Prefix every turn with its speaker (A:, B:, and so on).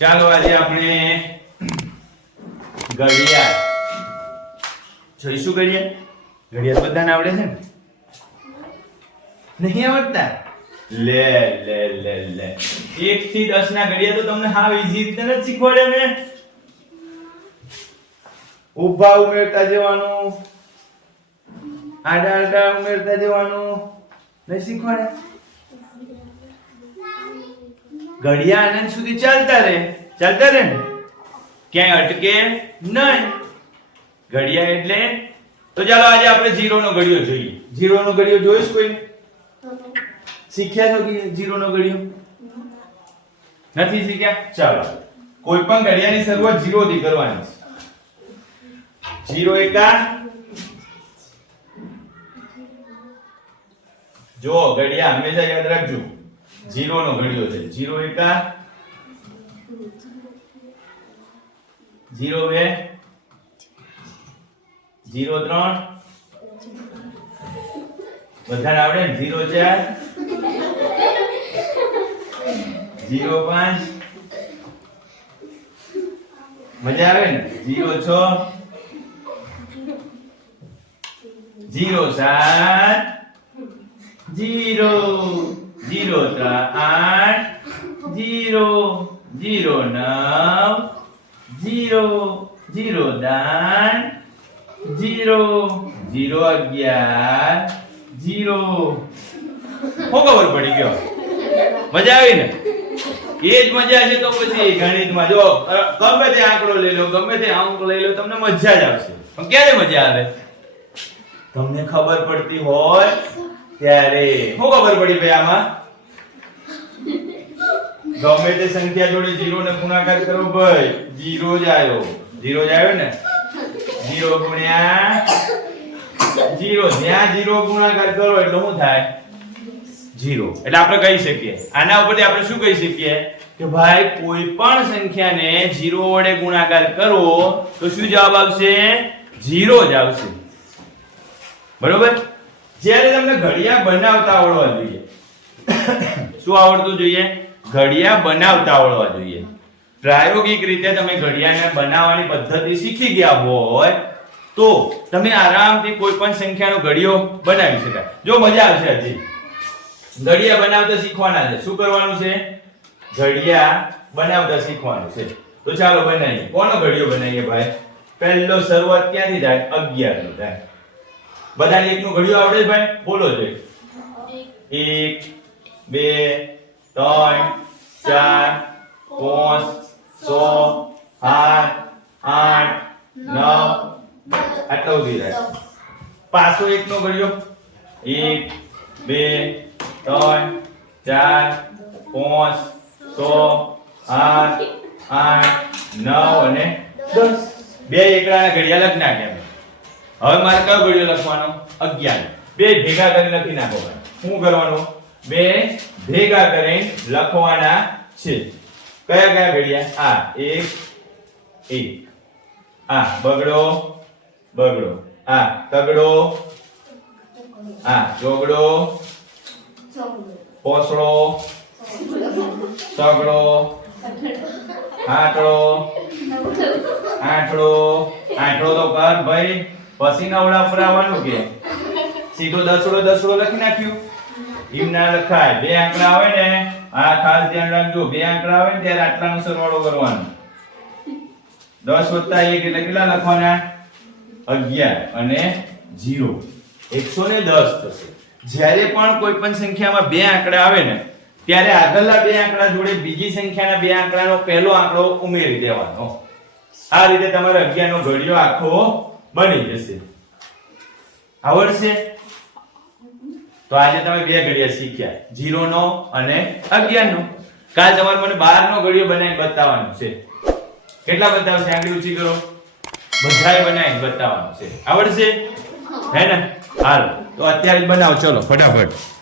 A: ચાલો આજે આપણે ઘડિયાળ. જોઈશું ઘડિયાળ? ઘડિયાળ બધાને આવડે છે નહીં આવડતા? લે લે લે લે. એક થી દસ ના ઘડિયા તો તમને હાવ ઈઝી રીતે નથી શીખવાડે ને? ઊભા ઉમેરતા જવાનું. આડા આડા ઉમેરતા જવાનું. નહીં શીખવાડે? ઘડિયાળ આનંદ સુધી ચાલતા રહે. ચાલતા રહે ને? ક્યાંય અટકે નહીં. ઘડિયા એટલે તો ચાલો આજે આપણે જીરો નો ઘડિયો જોઈએ. જીરો નો ઘડિયો જોઈશ કોઈ? શીખ્યા છો કે જીરો નો ઘડિયો? નથી શીખ્યા? ચાલો. કોઈ પણ ઘડિયાળની શરૂઆત જીરો થી કરવાની છે. જીરો એકા. જો ઘડિયા હંમેશા યાદ રાખજો. જીરો નો ઘડ્યો છે. જીરો એકા જીરો બે? જીરો ત્રણ? બધાને આવડે ને? જીરો ચાર? જીરો પાંચ? મજા આવે ને? જીરો છ? જીરો સાત? જીરો. જીરો ત્રણ આઠ જીરો જીરો નવ જીરો જીરો દાન જીરો જીરો અગિયાર જીરો હું ખબર પડી ગયો? મજા આવી ને? એ જ મજા છે તો પછી ગણિતમાં. જો ગમે તે આંકડો લઈ લો, ગમે તે અંક લઈ લો, તમને મજા જ આવશે. પણ ક્યારે મજા આવે? તમને ખબર પડતી હોય ત્યારે. શું ખબર પડી ભાઈ આમાં? ગમે તે સંખ્યા જોડે જીરો ને ગુણાકાર કરો ભાઈ. જીરો જ આવ્યો જીરો જ આવ્યો ને? જીરો ગુણ્યા જીરો. જ્યાં જીરો ગુણાકાર કરો એટલે શું થાય? જીરો. એટલે આપણે કહી શકીએ. આના ઉપરથી આપણે શું કહી શકીએ? કે ભાઈ, કોઈ પણ સંખ્યાને જીરો વડે ગુણાકાર કરો તો શું જવાબ આવશે? જીરો જ આવશે. બરોબર? જ્યારે તમને ઘડિયાળ બનાવતા આવડવા જોઈએ, શું આવડતું જોઈએ? ઘડિયાળ બનાવતા આવડવા જોઈએ. પ્રાયોગિક રીતે તમે ઘડિયાળને બનાવવાની પદ્ધતિ શીખી ગયા હોય તો તમે આરામથી કોઈ પણ સંખ્યાનો ઘડિયો બનાવી શકાય. જો મજા આવશે હજી. ઘડિયા બનાવતા શીખવાના છે. શું કરવાનું છે? ઘડિયા બનાવતા શીખવાનું છે. તો ચાલો બનાવીએ. કોનો ઘડિયો બનાવીએ ભાઈ? પહેલો શરૂઆત ક્યાંથી થાય? અગિયાર નો થાય. બધાને એકનું ઘડિયો આવડે ભાઈ? બોલો જોઈએ એક બે ત્રણ ચાર પાંચ છ સાત આઠ નવ આટલા સુધી થાય પાછો એકનો ઘડિયો એક, બે ત્રણ ચાર પાંચ છ સાત આઠ નવ અને દસ. બે એકડાના ઘડિયા લખી નાખ્યા હવે મારે કયો ઘડિયો લખવાનો? 11 બે ભેગા કરીને લખી નાખો હું કરવાનું? બે ભેગા કરીને લખવાના છે. કયા કયા ઘડિયા? આ એક એક. આ બગડો બગડો. આ તગડો, આ ચોગડો, પોસડો, સગડો આટડો આટડો આટડો તો કર ભાઈ. પછી નવડા ફરાવાનું કે? સીધો દસડો દસડો લખી નાખ્યું. એમ ના લખાય. બે આંકડા આવે ને, આ ખાસ ધ્યાન રાખજો. બે આંકડા આવે ને, ત્યારે આટલાનો સરવાળો કરવાનો. દસ વત્તા એક એટલે કેટલા લખવાના? અગિયાર અને જીરો એકસો ને દસ થશે. જ્યારે પણ કોઈ પણ સંખ્યામાં બે આંકડા આવે ને, ત્યારે આગળના બે આંકડા જોડે બીજી સંખ્યાના બે આંકડાનો પહેલો આંકડો ઉમેરી દેવાનો. આ રીતે તમારે 11 નો ઘડિયો આખો બની જશે. આવડશે? તો આજે તમે બે ઘડિયા શીખ્યા. જીરો નો અને 11 નો કાલ તમારે મને બાર નો ઘડિયો બનાવીને બતાવવાનો છે. કેટલા બતાવશે? આંગળી ઊંચી કરો. બધાએ બનાવીને બતાવવાનું છે. આવડશે? હે ને? હાલ. તો અત્યારે જ બનાવો. ચલો, ફટાફટ.